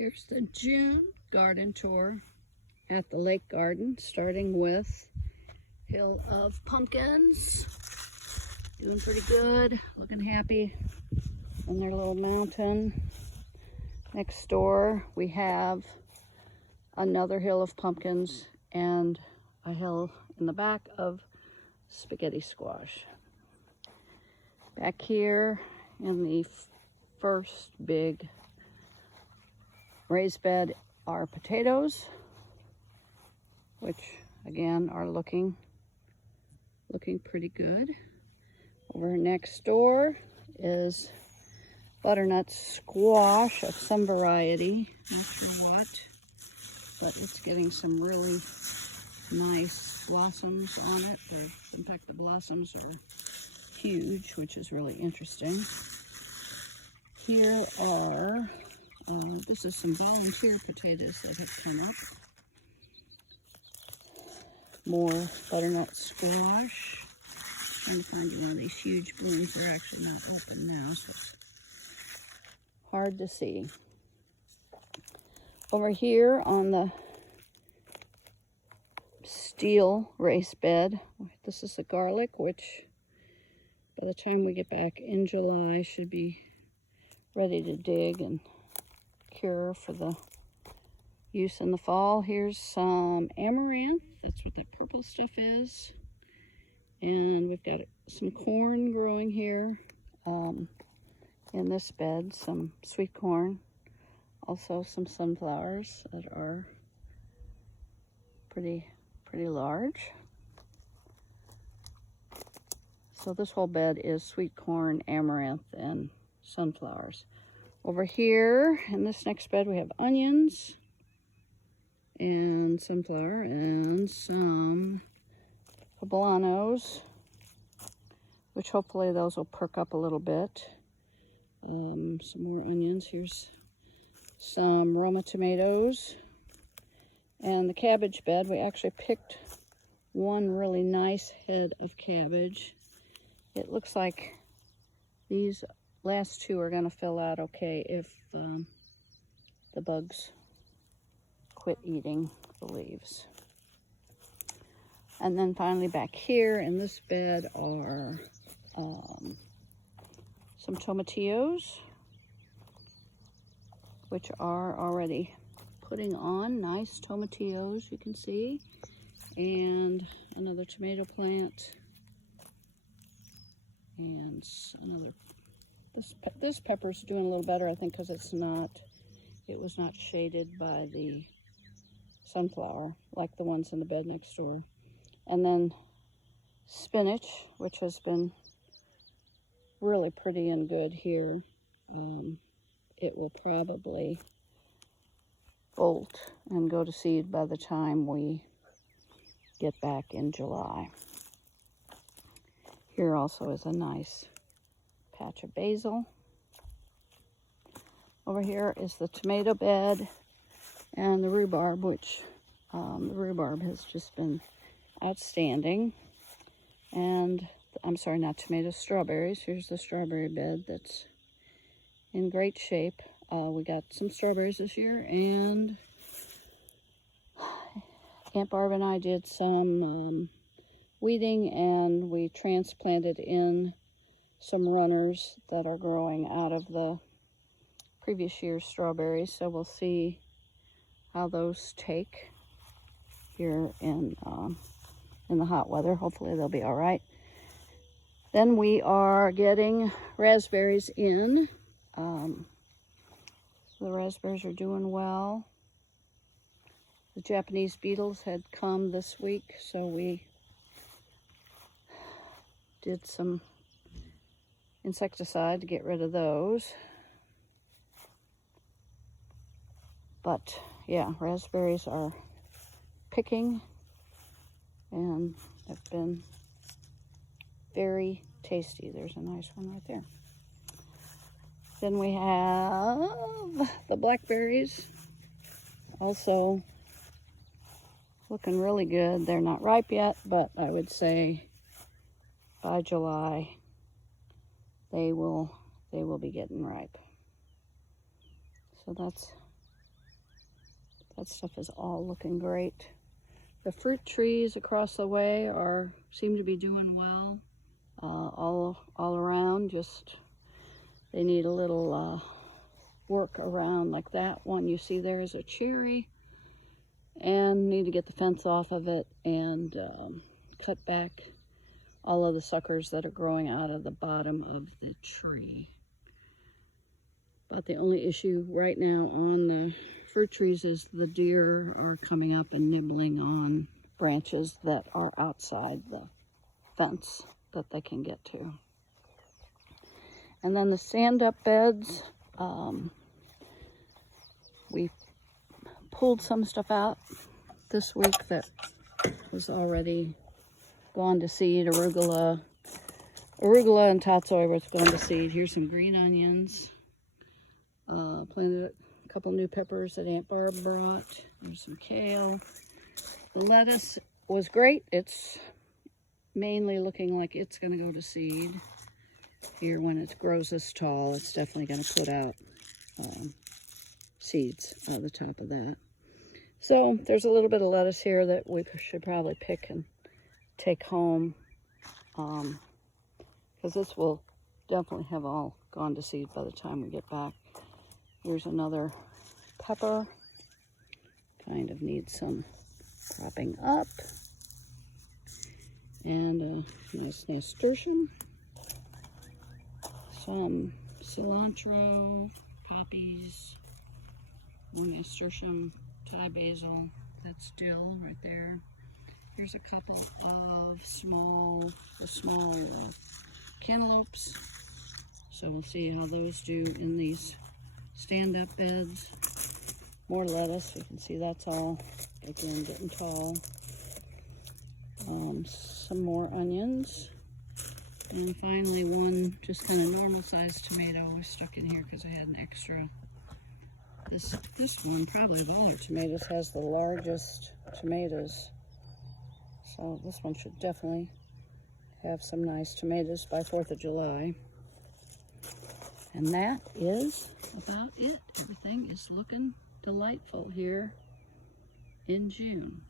Here's the June garden tour at the Lake Garden, starting with Hill of Pumpkins. Doing pretty good, looking happy on their little mountain. Next door we have another hill of pumpkins and a hill in the back of spaghetti squash. Back here in the first big raised bed are potatoes, which again are looking pretty good. Over next door is butternut squash of some variety, not sure what, but it's getting some really nice blossoms on it. In fact, the blossoms are huge, which is really interesting. Here are, this is some volunteer potatoes that have come up. More butternut squash. Trying to find one of these huge blooms. They're actually not open now, so it's hard to see. Over here on the steel raised bed, this is the garlic, which by the time we get back in July should be ready to dig and cure for the use in the fall. Here's some amaranth. That's what that purple stuff is. And we've got some corn growing here in this bed, some sweet corn. Also some sunflowers that are pretty large. So this whole bed is sweet corn, amaranth, and sunflowers. Over here in this next bed we have onions and sunflower and some poblanos, which hopefully those will perk up a little bit. Some more onions. Here's some Roma tomatoes. And the cabbage bed, we actually picked one really nice head of cabbage. It looks like these last two are going to fill out okay if the bugs quit eating the leaves. And then finally back here in this bed are some tomatillos, which are already putting on nice tomatillos, you can see, and another tomato plant, and another. This pepper's doing a little better, I think, because it was not shaded by the sunflower like the ones in the bed next door. And then spinach, which has been really pretty and good here. It will probably bolt and go to seed by the time we get back in July. Here also is a nice patch of basil. Over here is the tomato bed and the rhubarb, which the rhubarb has just been outstanding. And I'm sorry, not tomatoes, strawberries. Here's the strawberry bed that's in great shape. We got some strawberries this year, and Aunt Barb and I did some weeding, and we transplanted in some runners that are growing out of the previous year's strawberries. So we'll see how those take here in the hot weather. Hopefully they'll be all right. Then we are getting raspberries in. So the raspberries are doing well. The Japanese beetles had come this week, so we did some insecticide to get rid of those. But yeah, raspberries are picking and have been very tasty. There's a nice one right there. Then we have the blackberries, also looking really good. They're not ripe yet, but I would say by July they will be getting ripe. So that's That stuff is all looking great. The fruit trees across the way seem to be doing well. All around, just they need a little work around. Like that one you see there is a cherry, and need to get the fence off of it and cut back all of the suckers that are growing out of the bottom of the tree. But the only issue right now on the fruit trees is the deer are coming up and nibbling on branches that are outside the fence that they can get to. And then the stand-up beds, we pulled some stuff out this week that was already gone to seed. Arugula and tatsoi was going to seed. Here's some green onions. Planted a couple new peppers that Aunt Barb brought. There's some kale. The lettuce was great. It's mainly looking like it's going to go to seed. Here, when it grows this tall, it's definitely going to put out seeds at the top of that. So there's a little bit of lettuce here that we should probably pick and take home, because this will definitely have all gone to seed by the time we get back. Here's another pepper. Kind of needs some propping up. And a nice nasturtium. Some cilantro, poppies, more nasturtium, Thai basil. That's dill right there. Here's a couple of small cantaloupes. So we'll see how those do in these stand-up beds. More lettuce. You can see that's all, again, getting tall. Some more onions. And finally one just kind of normal-sized tomato was stuck in here because I had an extra. This one, probably of all our tomatoes, has the largest tomatoes. So this one should definitely have some nice tomatoes by 4th of July. And that is about it. Everything is looking delightful here in June.